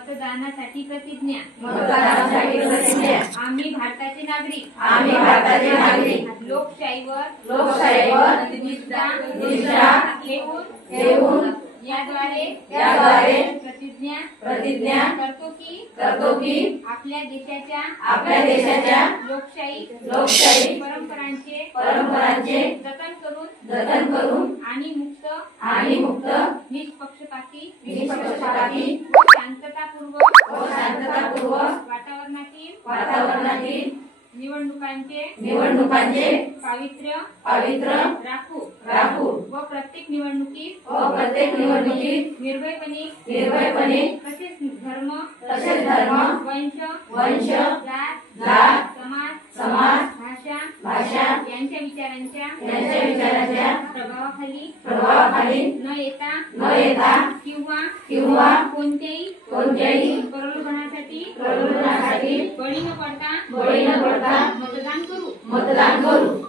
मतदानासाठी प्रतिज्ञा आम्ही भारताचे नागरिक लोकशाहीवर निष्ठा ठेवून याद्वारे प्रतिज्ञा करतो की आपल्या देशाच्या लोकशाही परंपरांचे जतन करून आणि मुक्त निष्पक्षपाती शांततापूर्वक वातावरणातील निवडणुकांचे पावित्र्य राखू व प्रत्येक निवडणुकीत निर्भयपणे तसेच धर्म वंश जात समाज भाषा यांच्या विचारांच्या प्रभावाखाली न येता किंवा कोणत्याही प्रलोभनासाठी बळी न पडता मतदान करू।